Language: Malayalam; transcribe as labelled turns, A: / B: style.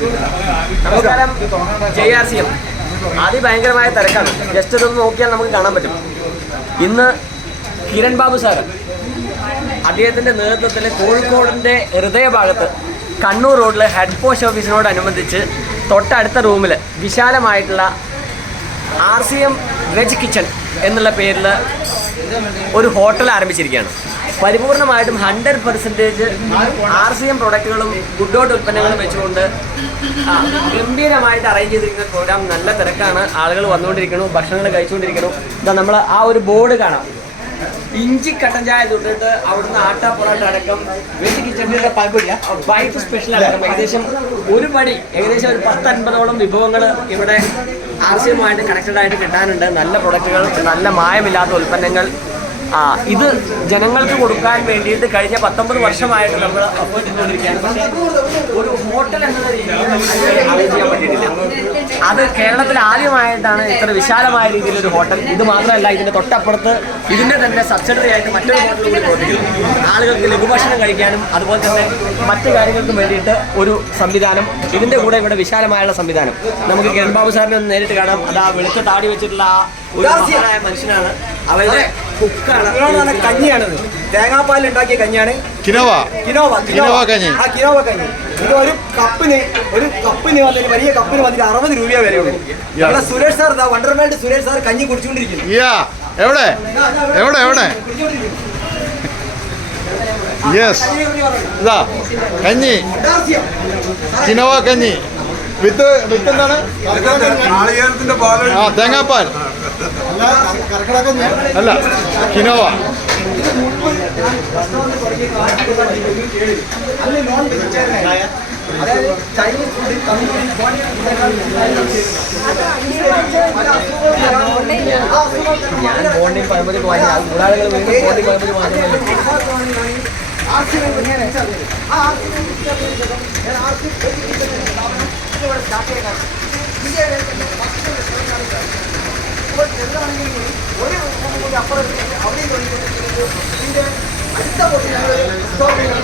A: നമസ്കാരം. J R C M. അതിഭയങ്കരമായ തിരക്കാണ്. ജസ്റ്റ് ഇതൊന്ന് നോക്കിയാൽ നമുക്ക് കാണാൻ പറ്റും. ഇന്ന് കിരൺ ബാബു സാറ് അദ്ദേഹത്തിന്റെ നേതൃത്വത്തിൽ കോഴിക്കോടിന്റെ ഹൃദയഭാഗത്ത് കണ്ണൂർ റോഡിലെ ഹെഡ് പോസ്റ്റ് ഓഫീസിനോടനുബന്ധിച്ച് തൊട്ടടുത്ത റൂമിൽ വിശാലമായിട്ടുള്ള R C M veg kitchen എന്നുള്ള പേരിൽ ഒരു ഹോട്ടൽ ആരംഭിച്ചിരിക്കുകയാണ്. പരിപൂർണമായിട്ടും hundred percentage R C M പ്രൊഡക്റ്റുകളും ഗുഡോട്ട് ഉൽപ്പന്നങ്ങളും വെച്ചുകൊണ്ട് ഗംഭീരമായിട്ട് അറേഞ്ച് ചെയ്തിരിക്കുന്ന പ്രോഗ്രാം നല്ല തിരക്കാണ്. ആളുകൾ വന്നുകൊണ്ടിരിക്കണു ഭക്ഷണങ്ങൾ കഴിച്ചുകൊണ്ടിരിക്കണു ഇതാ നമ്മൾ ആ ഒരു ബോർഡ് കാണാം. ഇഞ്ചി കട്ടൻ ചായ തൊട്ടിട്ട് അവിടുന്ന് ആട്ട പൊറോട്ട അടക്കം വെജ് കിച്ചണിന്റെ വൈറ്റ് സ്പെഷ്യൽ അടക്കം ഏകദേശം ഒരു പടി ഏകദേശം ഒരു പത്തൻപതോളം വിഭവങ്ങൾ ഇവിടെ എമ്മുമായിട്ട് കണക്റ്റഡ് ആയിട്ട് കിട്ടാനുണ്ട്. നല്ല പ്രൊഡക്റ്റുകൾ നല്ല മായമില്ലാത്ത ഉൽപ്പന്നങ്ങൾ. ആ ഇത് ജനങ്ങൾക്ക് കൊടുക്കാൻ വേണ്ടിയിട്ട് കഴിഞ്ഞ പത്തൊമ്പത് വർഷമായിട്ട് നമ്മൾ അപ്പോൾ ചെയ്തുകൊണ്ടിരിക്കുകയാണ്. പക്ഷേ ഒരു ഹോട്ടൽ എന്ന രീതിയിൽ അറേഞ്ച് ചെയ്യാൻ പറ്റിയിട്ടില്ല. അത് കേരളത്തിൽ ആദ്യമായിട്ടാണ് ഇത്ര വിശാലമായ രീതിയിൽ ഒരു ഹോട്ടൽ ഇത് മാത്രമല്ല ഇതിന്റെ തൊട്ടപ്പുറത്ത് ഇതിന്റെ തന്നെ സബ്സിഡറി ആയിട്ട് മറ്റൊരു ഹോട്ടൽ കൂടി പ്രവർത്തിക്കുന്നു. ആളുകൾക്ക് ലഘുഭക്ഷണം കഴിക്കാനും അതുപോലെ തന്നെ മറ്റു കാര്യങ്ങൾക്കും വേണ്ടിയിട്ട് ഒരു സംവിധാനം ഇതിന്റെ കൂടെ ഇവിടെ വിശാലമായുള്ള സംവിധാനം. നമുക്ക് കിരൺ ബാബു സാറിനെ ഒന്ന് നേരിട്ട് കാണാം. അത് ആ വെളുത്ത താടി വെച്ചിട്ടുള്ള ആ ഒരു മനുഷ്യനാണ്. അവരുടെ കുക്കാണ്.
B: കിനോവ കഞ്ഞിയാണിത്. തേങ്ങാപ്പാലിൽ ഉണ്ടാക്കിയ കഞ്ഞിയാണ്.
C: കിനോവ.
B: Quinoa
C: quinoa. കഞ്ഞി.
B: ആ കിനോവ കഞ്ഞി. ഇത് ഒരു കപ്പിന് ഒരു കപ്പിന് വന്നിട്ട് വലിയ കപ്പിന് വന്നിട്ട് അറുപത് രൂപ വരെയുള്ളൂ നമ്മളെ സുരേഷ് സാർ വണ്ടർമാൻഡ് സുരേഷ് സാർ കഞ്ഞി കുടിച്ചുകൊണ്ടിരിക്കുന്നു.
C: യാ എവിടെ? എവിടെ എവിടെ? യെസ്
B: പറഞ്ഞു.
C: ഇതാ കഞ്ഞി. കിനോവ കഞ്ഞി. വിത്ത് വിത്ത് എന്താണ്? ആ തേങ്ങാപ്പാൽ. അല്ല കിനോവ
B: അതായത് ചൈനീസ് ഫുഡ് കമ്മ്യൂണിസ്റ്റ് ബോഡി അസുഖങ്ങളും വരാറുണ്ട്. ആ അസുഖങ്ങൾ
A: ഞാൻ ഒരു ഒരു വാങ്ങി ഗുണാളുകൾ വീണ്ടും ബോണ്ടിങ് പഴമതി വാങ്ങുന്നില്ല
B: ഒരു അപ്പുറം അവിടെ അടുത്ത